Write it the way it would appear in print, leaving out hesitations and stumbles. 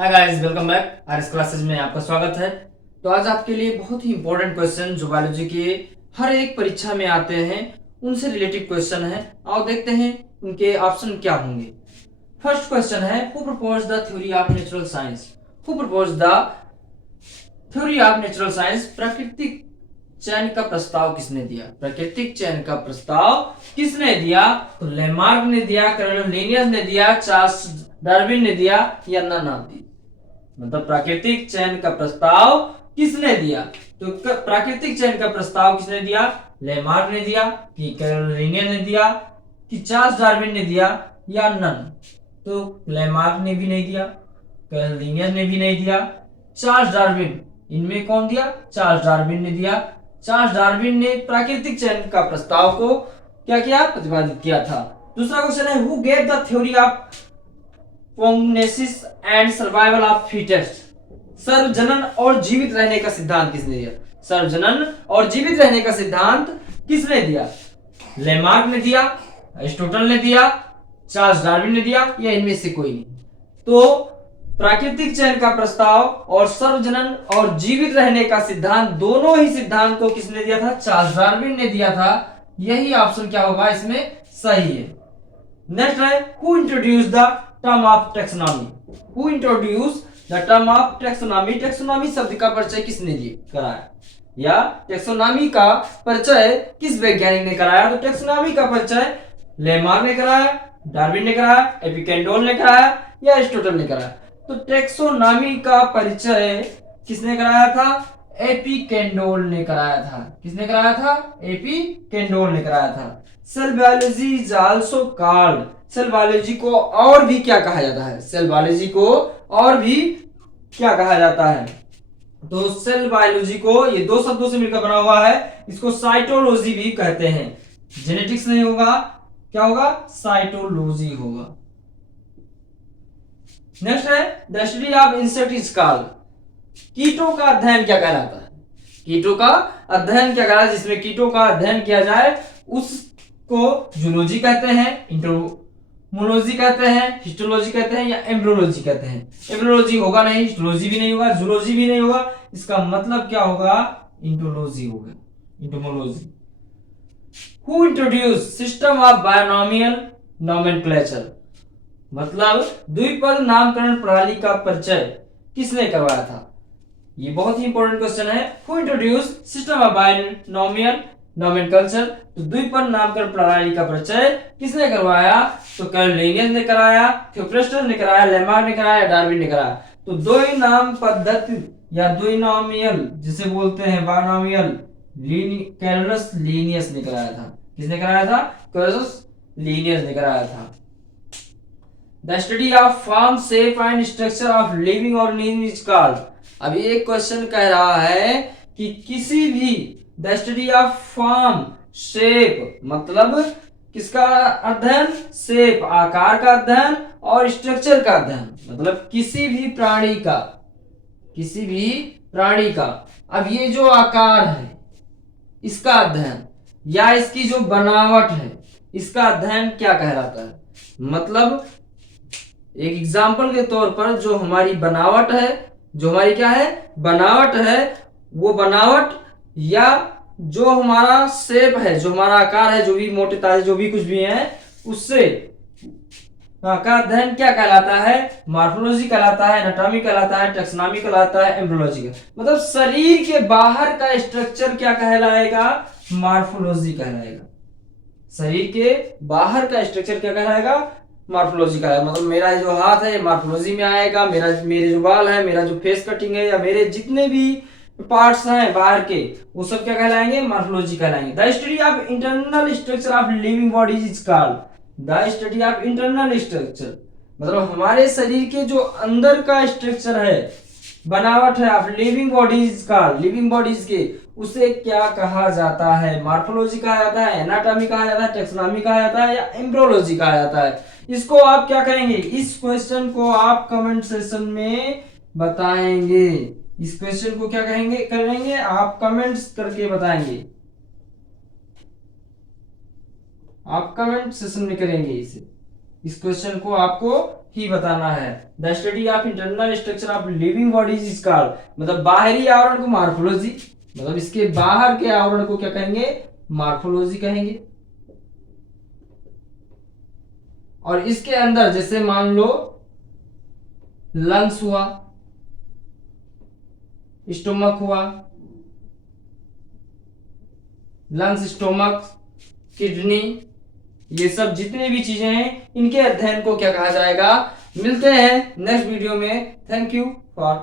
Hi guys, welcome back. RS classes में आपका स्वागत है। तो आज आपके लिए बहुत ही इंपॉर्टेंट क्वेश्चन जो बायोलॉजी के हर एक परीक्षा में आते हैं उनसे रिलेटेड क्वेश्चन है। आओ देखते हैं उनके ऑप्शन क्या होंगे। फर्स्ट क्वेश्चन है, who propose the theory of natural science. Who propose the theory of natural science. प्राकृतिक चयन का प्रस्ताव किसने दिया? प्राकृतिक चयन का प्रस्ताव किसने दिया? तो लेमार्क ने दिया, कर्नल लिनियस ने दिया, चार्ल्स डार्विन ने दिया या नन ऑफ दीज। मतलब प्राकृतिक चयन का प्रस्ताव किसने दिया? तो प्राकृतिक चयन का प्रस्ताव किसने दिया? लेमार्क ने दिया, कि कर्नल लिनियस ने दिया, कि चार्ल्स डार्विन ने दिया या नन। तो लेमार्क ने भी नहीं दिया, कर्नल लिनियस ने भी नहीं दिया, चार्ल्स डार्विन, इनमें कौन दिया? चार्ल्स डार्विन ने दिया। चार्ल्स डार्विन ने प्राकृतिक चयन का प्रस्ताव को क्या किया? प्रतिपादित किया था। दूसरा क्वेश्चन है, who gave the theory of pangenesis and survival of fittest. सर्वजनन और जीवित रहने का सिद्धांत किसने दिया? सर्वजनन और जीवित रहने का सिद्धांत किसने दिया? लेमार्क ने दिया, एरिस्टोटल ने दिया, चार्ल्स डार्विन ने दिया या इनमें से कोई नहीं। तो प्राकृतिक चयन का प्रस्ताव और सर्वजनन और जीवित रहने का सिद्धांत, दोनों ही सिद्धांत को किसने दिया था? चार्ल्स डार्विन ने दिया था। यही ऑप्शन क्या होगा इसमें सही है। नेक्स्ट है, who introduce the term of taxonomy. Who introduce the term of taxonomy. Taxonomy शब्द का परिचय किसने कराया, या टैक्सोनॉमी का परिचय किस वैज्ञानिक ने कराया? तो टैक्सोनॉमी का परिचय लेमार्क ने कराया, डार्विन ने कराया, एपिकेंडोल ने कराया या एरिस्टोटल ने कराया? तो टैक्सोनॉमी का परिचय किसने कराया था? एपिकेंडोल ने कराया था। किसने कराया था? एपिकेंडोल ने कराया था। Cell biology is also called. Cell biology को और भी क्या कहा जाता है? सेल बायोलॉजी को और भी क्या कहा जाता है? तो सेल बायोलॉजी को ये दो शब्दों से मिलकर बना हुआ है, इसको साइटोलॉजी भी कहते हैं। जेनेटिक्स नहीं होगा, क्या होगा? साइटोलॉजी होगा। नेक्स्ट है, the study of insect is called. कीटों का अध्ययन क्या कहलाता है? कीटों का अध्ययन क्या कहलाता है? जिसमें कीटों का अध्ययन किया जाए उसको जूलॉजी कहते हैं, इंटोमोलॉजी कहते हैं, हिस्टोलॉजी कहते हैं या एम्ब्रियोलॉजी कहते हैं। एम्ब्रियोलॉजी होगा नहीं, हिस्टोलॉजी भी नहीं होगा, जूलॉजी भी नहीं होगा। इसका मतलब क्या होगा? इंटोलॉजी होगा, entomology. Who introduce system of binomial nomenclature. मतलब द्विपद नामकरण प्रणाली का परिचय किसने करवाया था? ये बहुत ही इंपॉर्टेंट क्वेश्चन है। Who introduce system of binomial nomenclature. तो द्विपद नामकरण प्रणाली का परिचय किसने करवाया? तो कर्नल लिनियस ने कराया, थियोफ्रास्टस ने कराया, लेमार्क ने कराया, डार्विन ने कराया। तो द्विनाम पद्धति या द्विनोमियल जिसे बोलते हैं बायनोमियल, कैरोलस लिनियस ने कराया था। किसने कराया था? कैरोलस लिनियस ने कराया था। The study of form, shape and structure of living organism is called। अभी एक क्वेश्चन कह रहा है कि किसी भी the study of form, shape मतलब किसका अध्ययन? शेप आकार का अध्ययन और स्ट्रक्चर का अध्ययन, मतलब किसी भी प्राणी का, किसी भी प्राणी का। अब ये जो आकार है इसका अध्ययन या इसकी जो बनावट है इसका अध्ययन क्या कहलाता है? मतलब एक एग्जाम्पल के तौर पर जो हमारी बनावट है, जो हमारी क्या है? बनावट है, वो बनावट या जो हमारा शेप है, जो हमारा आकार है, जो भी मोटे ताजे जो भी कुछ भी है, उससे का अध्ययन क्या कहलाता है? मॉर्फोलॉजी कहलाता है, एनाटॉमी कहलाता है, टैक्सोनॉमी कहलाता है, एम्ब्रियोलॉजी का। मतलब शरीर के बाहर का स्ट्रक्चर क्या कहलाएगा? मॉर्फोलॉजी कहलाएगा। शरीर के बाहर का स्ट्रक्चर क्या कहलाएगा? मॉर्फोलॉजी का है। मतलब मेरा जो हाथ है मॉर्फोलॉजी में आएगा, मेरे जो बाल है, मेरा जो फेस कटिंग है, या मेरे जितने भी पार्ट्स हैं बाहर के, वो सब क्या कहलाएंगे? मॉर्फोलॉजी कहलाएंगे। The study of internal structure of living bodies is called. The study of internal structure मतलब हमारे शरीर के जो अंदर का स्ट्रक्चर है, बनावट है ऑफ लिविंग बॉडीज का, लिविंग बॉडीज के, उसे क्या कहा जाता है? मॉर्फोलॉजी कहा जाता है, एनाटॉमी कहा जाता है, टैक्सोनॉमी कहा जाता है या एम्ब्रियोलॉजी कहा जाता है? इसको आप क्या करेंगे? इस क्वेश्चन को आप कमेंट सेक्शन में बताएंगे। इस क्वेश्चन को क्या करेंगे आप कमेंट्स करके बताएंगे। आप कमेंट सेक्शन में करेंगे इसे, इस क्वेश्चन को आपको ही बताना है। The study of internal structure of living bodies is called, मतलब बाहरी आवरण को मार्फोलॉजी, मतलब इसके बाहर के आवरण को क्या कहेंगे, मार्फोलॉजी कहेंगे। और इसके अंदर जैसे मान लो लंग्स हुआ, स्टोमक हुआ, लंग्स, स्टोमक, किडनी, ये सब जितने भी चीजें हैं इनके अध्ययन को क्या कहा जाएगा। मिलते हैं नेक्स्ट वीडियो में। Thank you for